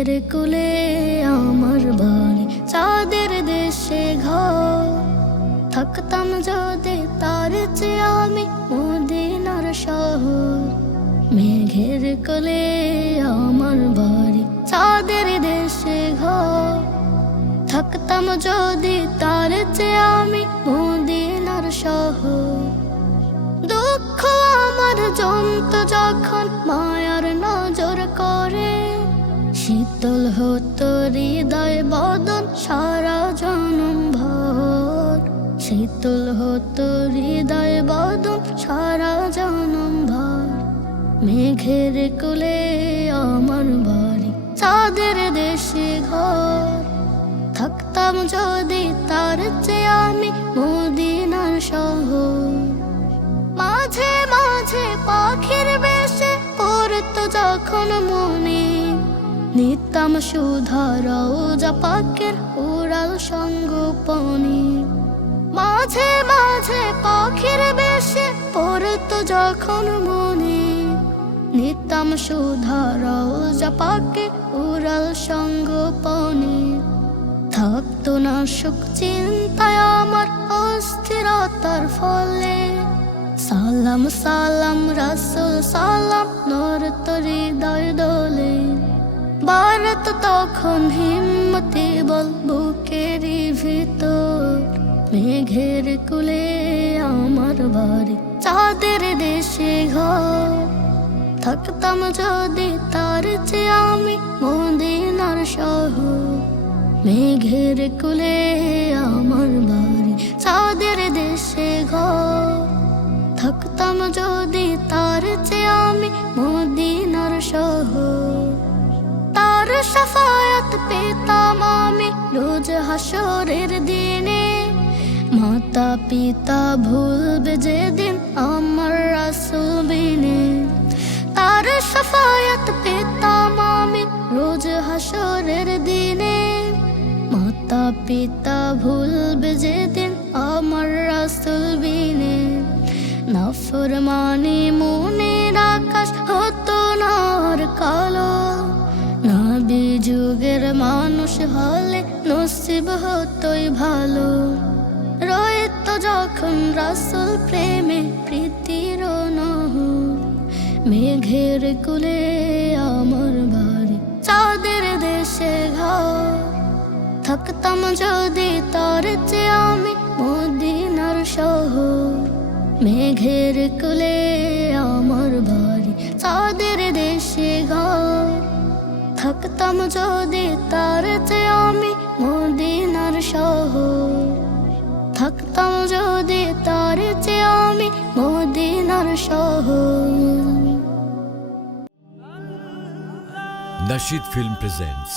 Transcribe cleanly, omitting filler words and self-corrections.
মেঘের কুলে আমার বাড়ি, চাঁদের দেশে ঘর। থাকতাম যদি তার চেয়ে আমি মদিনার শহর। মেঘের কুলে আমার বাড়ি, চাঁদের দেশে ঘর। থাকতাম যদি তার চেয়ে আমি মদিনার শহর। দুঃখ আমার জমত যখন মায়ার নজর করে, শীতল হতো হৃদয় বদন সারা জনম ভর। শীতল হতো হৃদয় বদন সারা জনম ভর। মেঘের কুলে আমার বাড়ি, চাঁদের দেশে ঘর। থাকতাম যদি তার চেয়ে আমি মদিনার শহর। মাঝে মাঝে পাখির বেশে পড়তো যখন মনে, নিতাম সুধা রওজা পাকের উড়াল সঙ্গোপনে। মাঝে মাঝে পাখির বেশে পড়তো যখন মনে, নিতাম সুধা রওজা পাকের উড়াল সঙ্গোপনে। থাকতো না সুখ চিন্তায় আমার অস্থিরতার ফলে, সালাম সালাম রাসূল সালাম নড়ত হৃদয় দোলে। বাড়ত তখন হিম্মতে বল বুকেরই ভিতর। মেঘের কুলে আমার বাড়ি, চাঁদের দেশে ঘর। থাকতাম যদি তার চেয়ে আমি মদিনার শহর। মেঘের কুলে আমার বাড়ি, চাঁদের দেশে ঘর। থাকতাম যদি তার চেয়ে আমি মদিনার শহর। তার শাফায়াত পেতাম আমি রোজ হাসরের দিনে। মাতা পিতা ভুলবে যেদিন আমার রাসূল বিনে। তার শাফায়াত পেতাম আমি রোজ হাসরের দিনে। মাতা পিতা ভুলবে যেদিন আমার রাসূল বিনে। নাফরমানি মনের আকাশ হতো না আর কালো, নবী যুগের মানুষ হলে নসিব হতোই ভালো। রয়েত যখন রাসূল প্রেমে প্রীতির নহর। মেঘের কুলে আমার বাড়ি, চাঁদের দেশে ঘর। থাকতাম যদি তার চেয়ে আমি মদিনার শহর। মেঘের কুলে আমার বাড়ি, চাঁদের দেশে ঘর। থাকতাম যদি তার চেয়ে আমি মদিনার শহর। থাকতাম যদি তার চেয়ে আমি মদিনার শহর। Nasheed Film presents